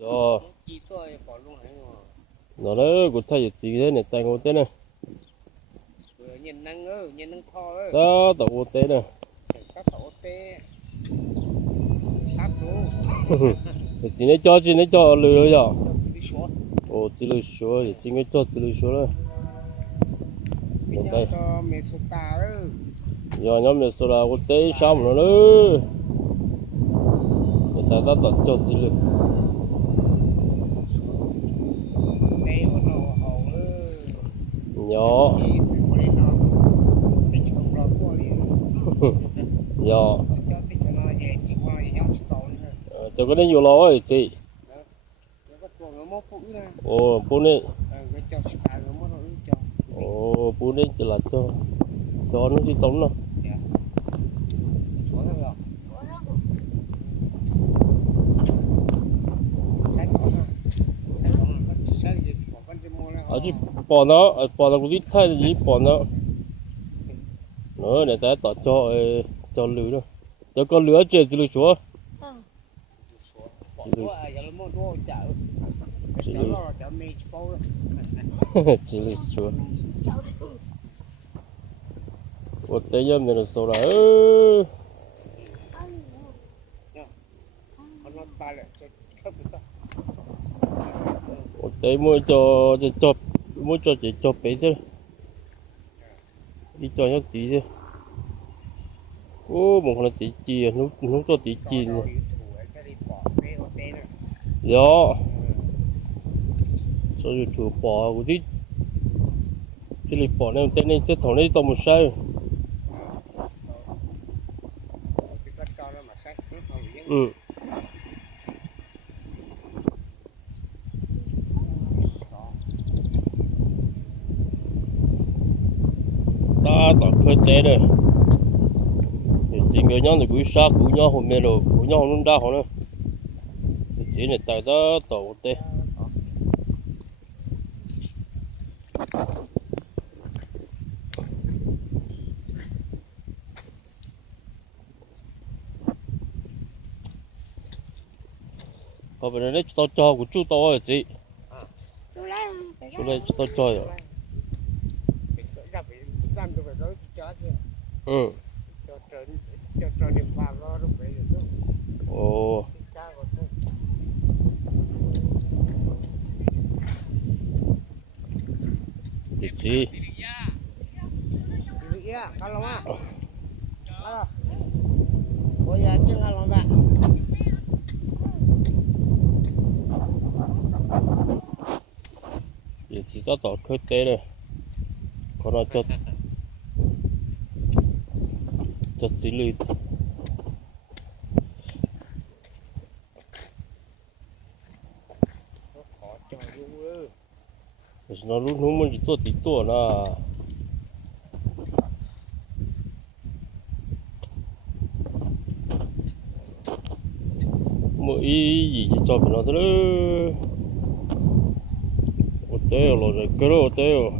Yo, nó đó cũng thấy gì thế này tay ngô thế này. nhìn năng kho ơi, Đó tàu ngô thế này. các tổ tê sát luôn, Chỉ nên cho lừa rồi. đi xuống, Ồ chỉ lừa số thì chỉ nên cho chỉ lừa số đó. bây giờ Đây. cho mẹ số ta đó, Giờ nhóm này số là ngô thế xong rồi nữa. Người ta đã tận cho chỉ lừa. đây nó hậu nữa, Nhỏ. chỉ chỉ có lên nó, bị chồng rồi qua đi, Nhỏ. cho bị chồng nó về chỉ qua về nhau chút tàu nữa, Cho cái này nhiều lo ấy chị. nó có tuồng nó móc phụ nữa, Ồ bún ấy. cái chồng chỉ tài nó móc nó chồng, Ồ bún ấy chỉ là cho nó đi tống nó. xuống rồi, sai con à, sai gì của con chim mua À chứ nữa, bỏ nó cũng ít thay gì bỏ nó. Nữa để ta tỏ cho lửa nữa. Cho con lửa chơi chỉ lửa chúa. bỏ đũa giờ nó mua đũa chợ, Chỉ chợ lửa. nó chợ mì bao, Chỉ lửa chúa. Ủa tế nhâm này là sổ là nó ba lại khớp được không? ủa tế mua cho chỉ cho bé chứ. Đi cho nhóc tí chứ. Ô một con là tí chi nó cho tí chi nữa. Dạ. Cho dù chủ bỏ của tí. Chỉ lì bỏ này tên này sẽ thằng này tao một sai. Ừ. Ta tao khơi tế rồi. Chỉ người nhau thì cũng xa cũng nhau hôm nay rồi cũng nhau hôm ra họ nữa. Chỉ này tại đó tàu tế. Còn bên này tao cho của chú tao rồi chị. Chú đây tao cho rồi. Ừ. Ồ. Thì chị. Kalau mah, kalau, oh ya cing kalau mbak. Thì chỉ có tao khơi tế rồi. Còn nó cho chị lùi. Nó lúc nó muốn chỉ tí tua là mỗi gì chỉ cho nó thôi đó. Ô teo rồi cái đó ô teo.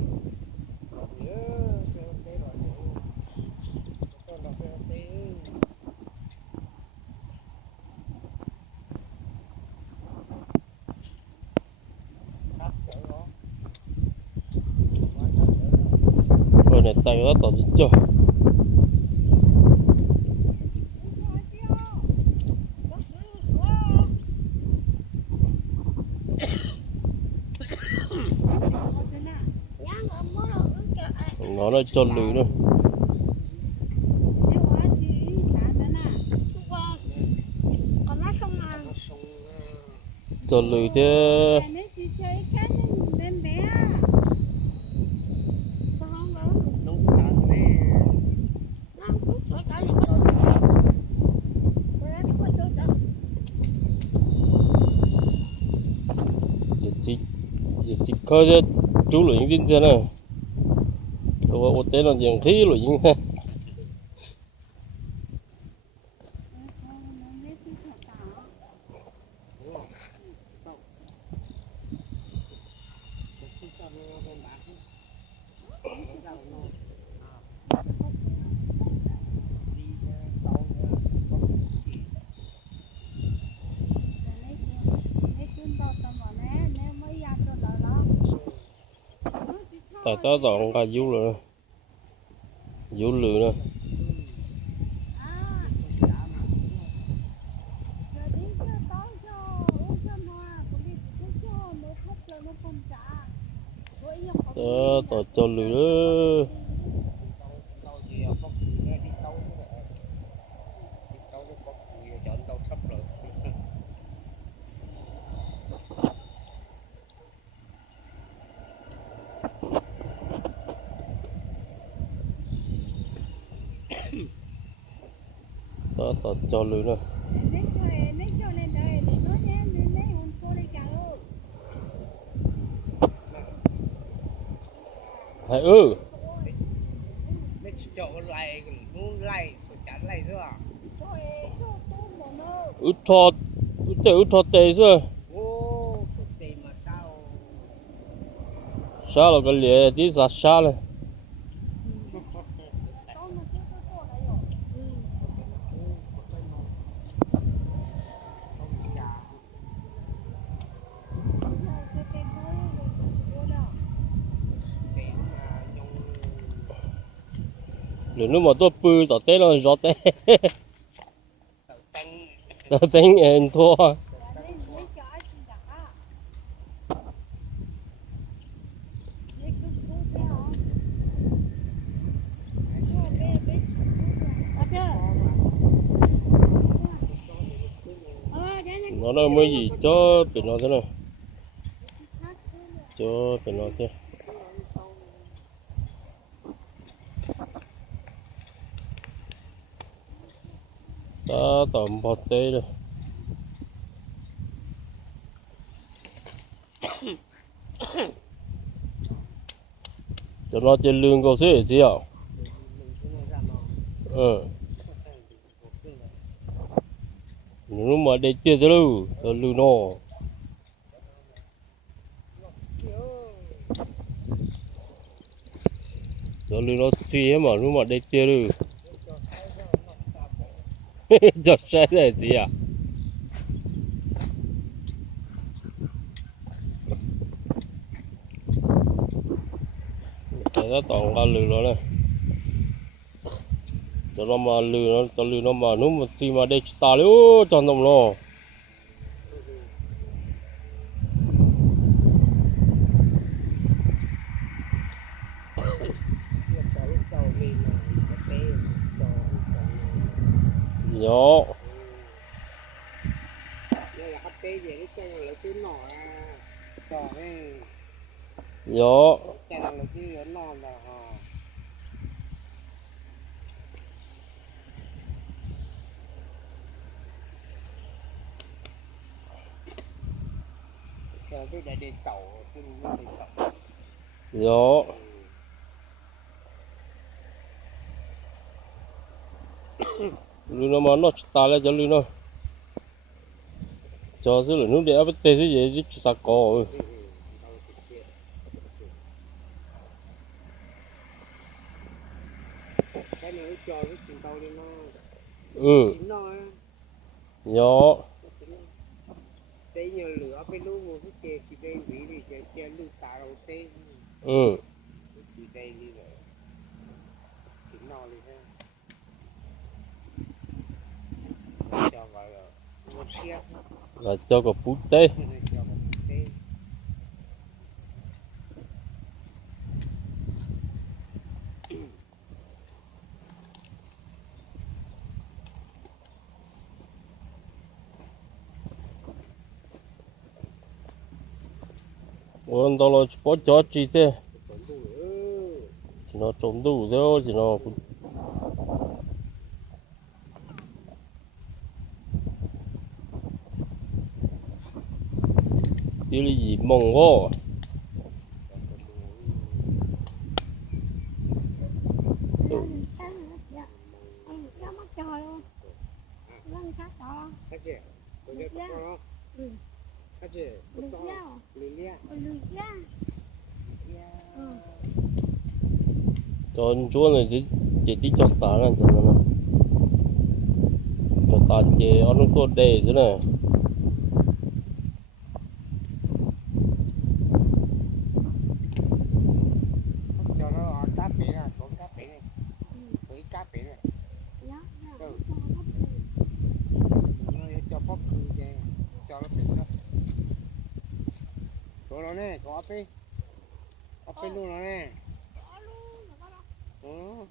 Rồi này tay nó tao cho. Nó cho lưỡi nữa. Cho lưỡi thế. Giờ chỉ coi cho chú luyện tin cho nè. Rồi ô tế là dạng khí luyện ha. tại tới toàn cả dú rồi, dú lừa nữa. Đó, tao cho lừa. Đó, tao cho lừa nữa. Hãy út thọt tê chứ. Sao là cái lệ tí ra sao này. Nếu mà tôi bự tao té nó gió té. Tao tính em thua. Nó đâu mới gì cho bên nó thế này, cho bên nó thế. Ta tầm bọt tê rồi. Cho nó trên lưng câu xế gì à? Nếu mà để chơi thế đâu, tao lưng nó. Tao lưng nó xí mà nếu mà để chơi đâu. Cho sai là gì à? Cái đó toàn là lừa rồi này. Cho nó mà lừa nó, cho lừa nó mà nếu mà xí mà để ta luôn cho nó lo. Nhỏ. Nhỏ. Nhỏ. Lừa nó mà nó ta lại cho lừa nó. Cho sự là nước để áp tê thế gì chứ sao có. Nhỏ. Là cho cái bút tê. Ủa tao lo bỏ cho chi thế. Chỉ nó trộm đủ thôi, chỉ nó đi là gì mong quá. Cho chúa này chỉ tí cho ta này cho nó. Cho ta chỉ ở nó có đề thế này. chỗ đó nè có ấp đi luôn đó nè ừ.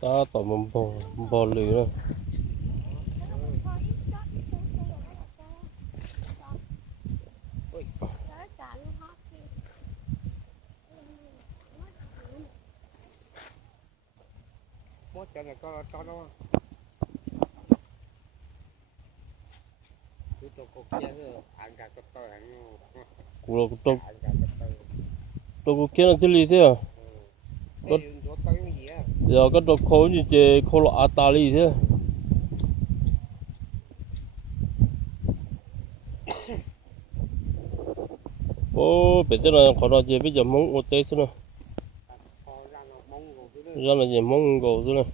ta tỏ một bò lửa rồi Mốt cho là cho đâu cái chỗ cục kia rồi ăn cả cái tơi ăn cú là tôi ăn cả cái tơi tôi kia là cái gì thế à cái chỗ tơi cái gì á giờ cái đồ khô như thế khô là atali thế ô bây giờ là còn là gì bây giờ mong một tết nữa ra nó mông rồi chứ ra là gì mong gầu thế này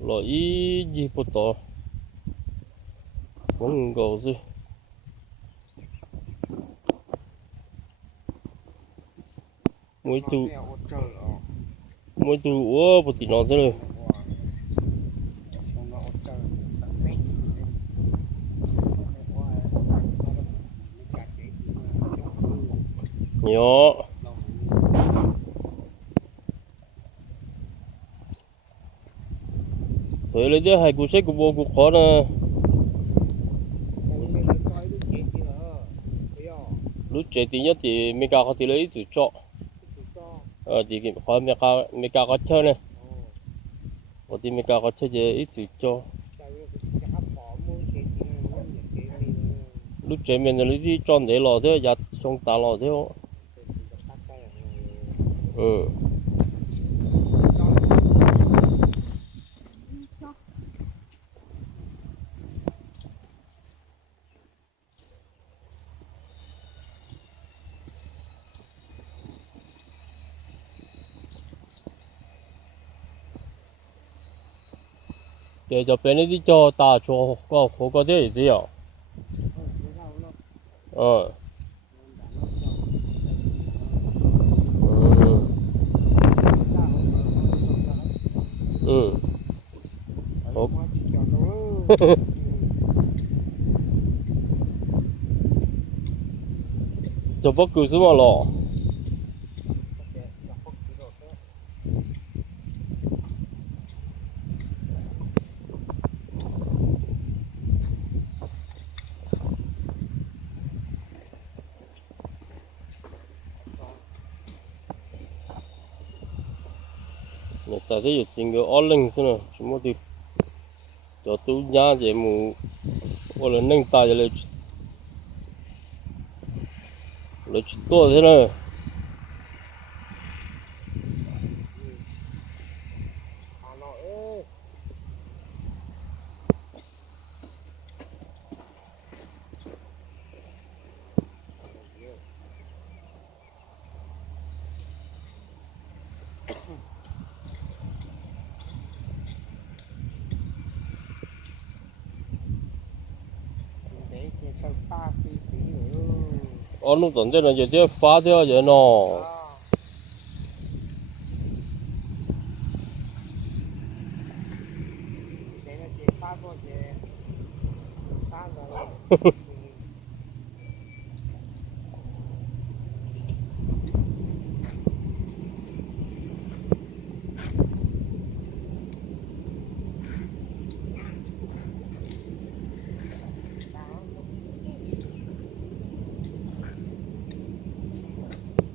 rồi ý gì bắt tỏ mong gầu gì mỗi tu ủa bắt tí nó thế này nhỏ rồi lấy đứa hai cú sách của bố của khó nè lúc trẻ tí nhất thì mình cao có tí lấy chữ cho thì cái khó mình cao có chơi này có tí mình cao có chơi gì ít chữ cho lúc trẻ mình là lấy đi chọn để lò thế giặt xong ta lò thế không ừ để cho bên đi cho ta cho có thế gì à ờ ừ cho bác cứ xuống mà lò người ta thấy chuyện cái all linh thế này chúng nó thì cho tôi nhá vậy mù hoặc là nâng tay lấy to thế này ở lúc tận thế này giờ thế phá thế giờ nó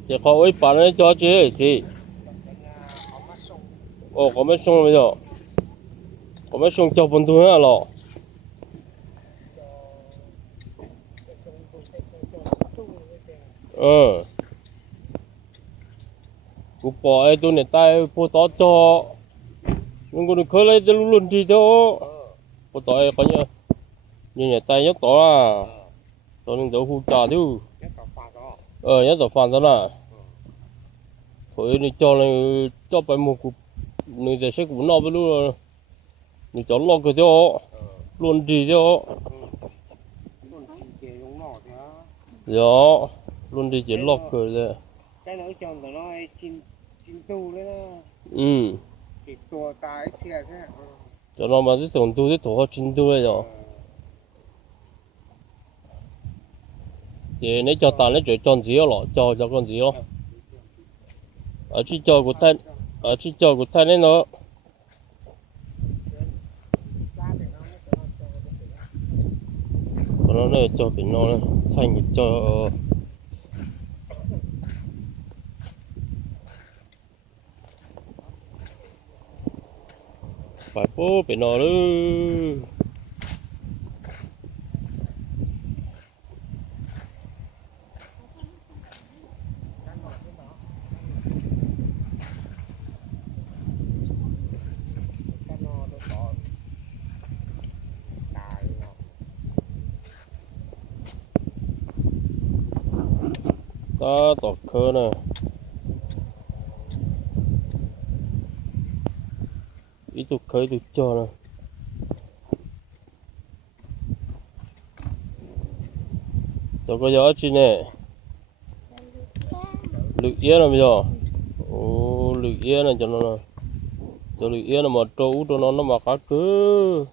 giờ có ấy bán nó cho chứ gì ồ có mấy sông bây giờ có mấy sông cho bốn thứ à lọ cú bỏ ấy tôi này tay phụ tỏ cho nhưng còn khơi lấy luôn luôn gì đó phụ tỏ ấy coi như này tay nhất tỏ à tôi nên đổ phụ trả chứ nhất tỏ phản đó là thôi đi cho phải một cú người ta sẽ cũng nó với luôn rồi người cho lo cái đó luôn gì đó đó luôn đi chỉ lo cái đấy cái nữa chồng tụi nó chim tu đấy đó ừ thì tua trái xe thế cho nó mà cái tổng tu cái tổ trình tu đấy rồi thì nếu cho ta lấy chuyện chọn gì đó cho con gì đó ở chỉ cho của thay ở chỉ cho của thay đấy nó còn nó này cho cái nó thành cái cho phải bố cái nó nữa ta tọt khơi nè ít tụt khơi tụt cho nè tao có gió chi nè lực yên làm sao ô lực yên này cho nó nè cho lực yên là mà trâu cho nó mà cá cứ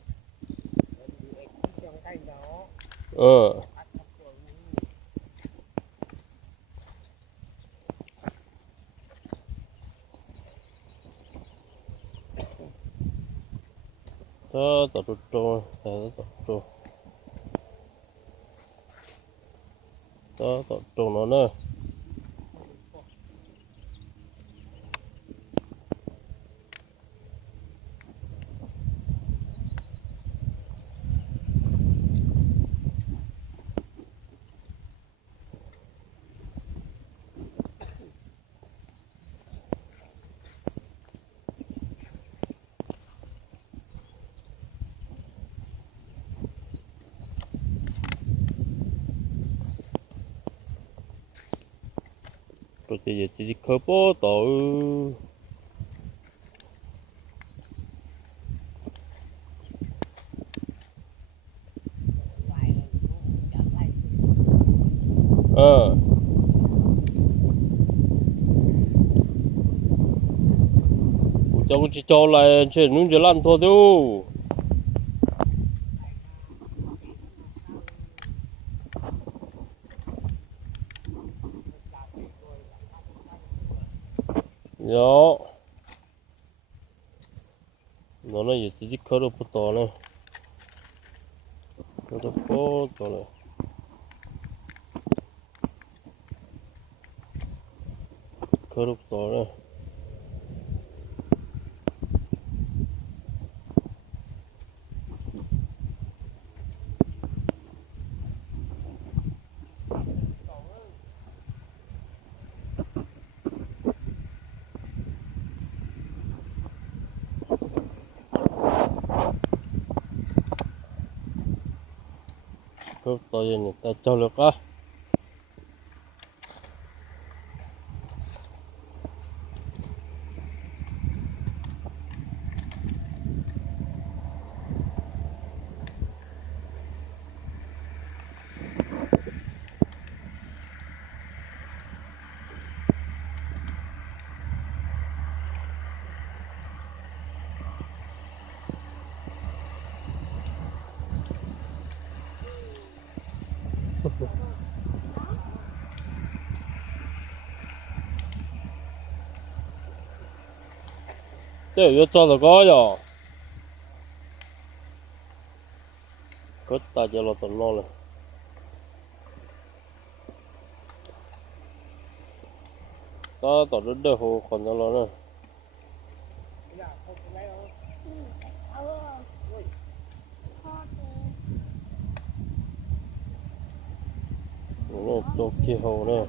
đó tao trâu tao trâu tao trâu nó nè rồi thì chỉ khơi bó tao cháu chỉ cho lại chuyện núi chỉ lăn thôi đâu đó nó này chỉ khơi được một tờ này khơi được một tờ này khơi được tờ này khơi tờ gì này ta cho được á这又做了个呀，可大家了都闹了，他到这这后可能了呢，我做气候呢。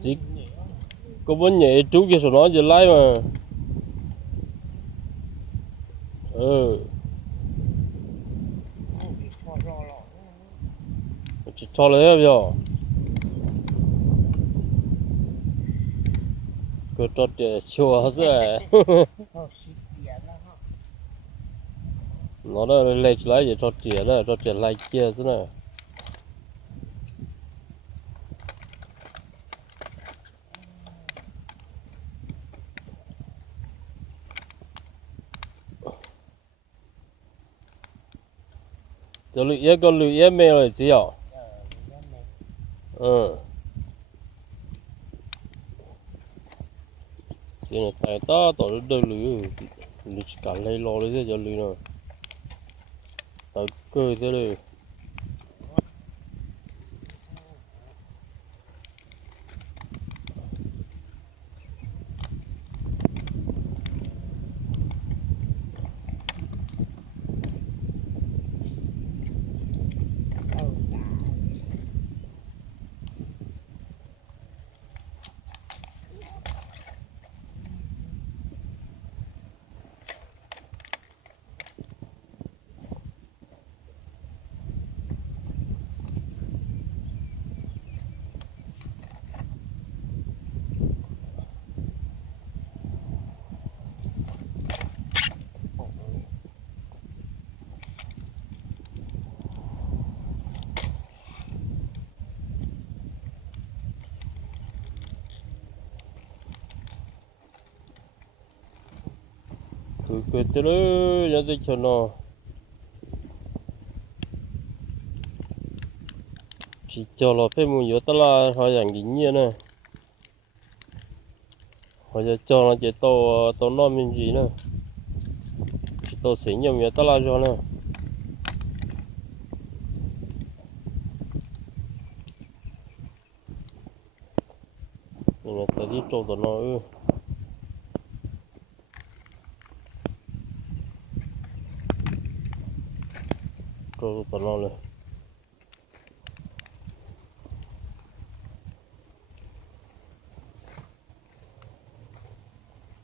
chỉ có vấn nhẹ chú kia số nó giờ lái mà chỉ cho lấy bây giờ cứ cho trẻ chua rồi nó đó lấy lại gì cho trẻ đó cho trẻ lại kia thế này cho lưỡi yết con lưỡi yết mê rồi chứ à Em này. ừ thì là tại ta tao đưa lưỡi lưỡi cả lấy lo lấy thế cho lưỡi nào tao cười thế đây tụi cười thế đó nhớ tới cho nó chỉ cho nó phải mua nhiều tao là họ dạng gì nhỉ nè họจะcho nó chỉ tao tao nói mình gì nè chỉ tao xí nhiều nhiều tao là cho nè nên tao đi trâu tao nói trâu tao nói này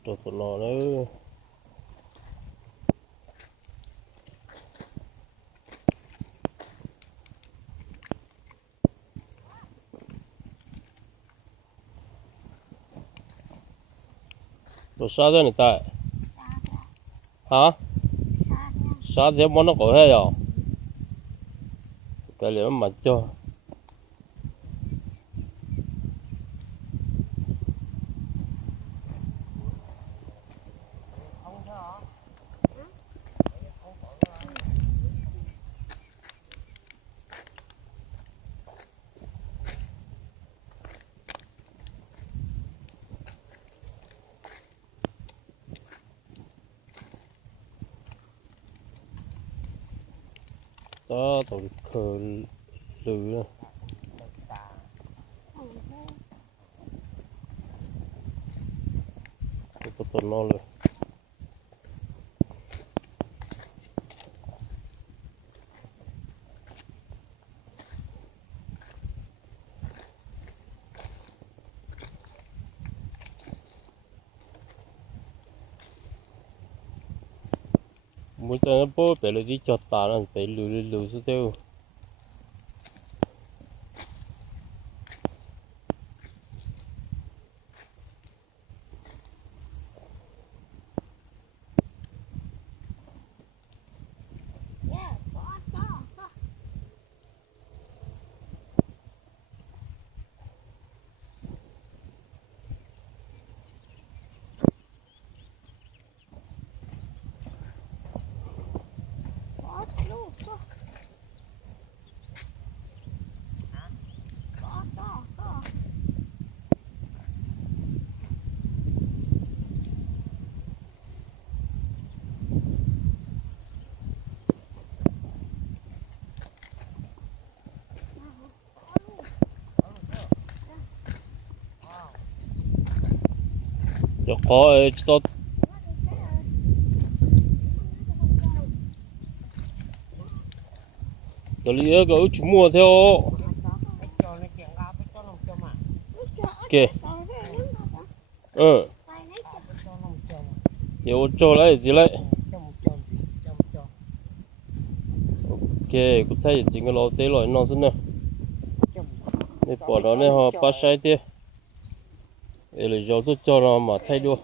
trâu tao nói nữa rồi sao thế này ta hả sao thế món nó có hết rồi cái này nó mặt cho Không sao hả? đó tao khờ lử tao nói rồi muốn cho nó bố phải là đi chọt tà nó phải lử xuống theo cho có cho cho lý cái chú mua theo Cho nó kiện ra với cho nó cho mà. kì ừ Cho nó cho mà. nhiều cho lại gì lại Cho một cho. Cho một cho. ok cũng thấy chỉ cái lỗ tế loại nó xin nè Cho một. để bỏ đó này họ bắt sai đi để lấy dầu tôi cho nó mà thay đua